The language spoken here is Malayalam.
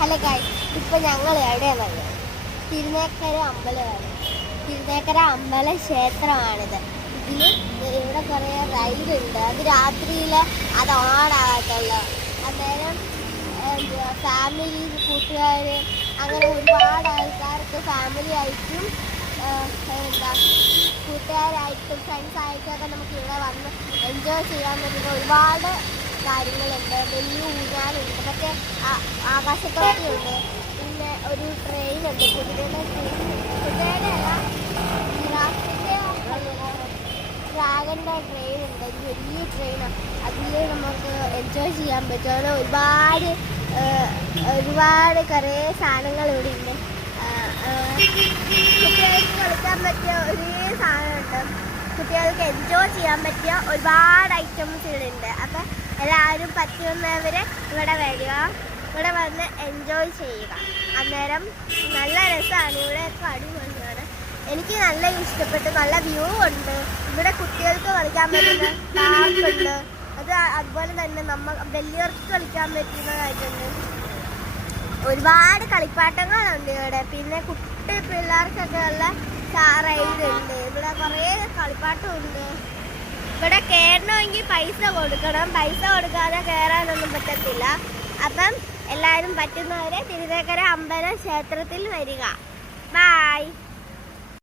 ഹലോ ഗൈസ്, ഇപ്പോൾ ഞങ്ങൾ എവിടെയാണത്? തിരുനക്കര അമ്പലമാണ്. തിരുനക്കര അമ്പല ക്ഷേത്രമാണിത്. ഇവിടെ കുറേ റൈഡ് ഉണ്ട്. അത് രാത്രിയിൽ അത് ഓണാകത്തുള്ളൂ. അന്നേരം ഫാമിലി, കൂട്ടുകാർ, അങ്ങനെ ഒരുപാട് ആൾക്കാർക്ക് ഫാമിലി ആയിട്ടും കൂട്ടുകാരായിട്ടും ഫ്രണ്ട്സായിട്ടൊക്കെ നമുക്ക് ഇവിടെ വന്ന് എൻജോയ് ചെയ്യാൻ പറ്റുന്ന ഒരുപാട് കാര്യങ്ങളുണ്ട്. വലിയ ഊഞ്ഞാലുണ്ട്, മറ്റേ ആകാശത്തോട്ടിയുണ്ട്, പിന്നെ ഒരു ട്രെയിനുണ്ട്, കുതിരയുടെ അല്ല, ജിറാഫിൻ്റെ ഡ്രാഗൻ്റെ ട്രെയിനുണ്ട്. ഒരു വലിയ ട്രെയിനാണ്. അതിൽ നമുക്ക് എൻജോയ് ചെയ്യാൻ പറ്റും. അങ്ങനെ ഒരുപാട് കുറേ സാധനങ്ങൾ ഇവിടെ ഉണ്ട്. കുട്ടികൾക്ക് കളിക്കാൻ പറ്റിയ ഒരേ സാധനമുണ്ട്. കുട്ടികൾക്ക് എൻജോയ് ചെയ്യാൻ പറ്റിയ ഒരുപാട് ഐറ്റംസ് ഇവിടെ ഉണ്ട്. അപ്പം എല്ലാവരും പറ്റുന്നവരെ ഇവിടെ വരിക, ഇവിടെ വന്ന് എൻജോയ് ചെയ്യുക. അന്നേരം നല്ല രസമാണ്. ഇവിടെയൊക്കെ അടിപൊളിയാണ്. എനിക്ക് നല്ല ഇഷ്ടപ്പെട്ടു. നല്ല വ്യൂ ഉണ്ട്. ഇവിടെ കുട്ടികൾക്ക് കളിക്കാൻ പറ്റുന്ന പാർക്കുണ്ട്. അതുപോലെ തന്നെ വലിയവർക്ക് കളിക്കാൻ പറ്റുന്ന കാര്യമുണ്ട്. ഒരുപാട് കളിപ്പാട്ടങ്ങളുണ്ട് ഇവിടെ. പിന്നെ കുട്ടി പിള്ളേർക്കൊക്കെ ഉള്ള റൈഡ് ഉണ്ട്. ഇവിടെ കുറേ കളിപ്പാട്ടമുണ്ട്. ഇവിടെ കയറണമെങ്കിൽ പൈസ കൊടുക്കണം. പൈസ കൊടുക്കാതെ കയറാനൊന്നും പറ്റത്തില്ല. അപ്പം എല്ലാവരും പറ്റുന്നവരെ തിരുനക്കര അമ്പല ക്ഷേത്രത്തിൽ വരിക. ബൈ.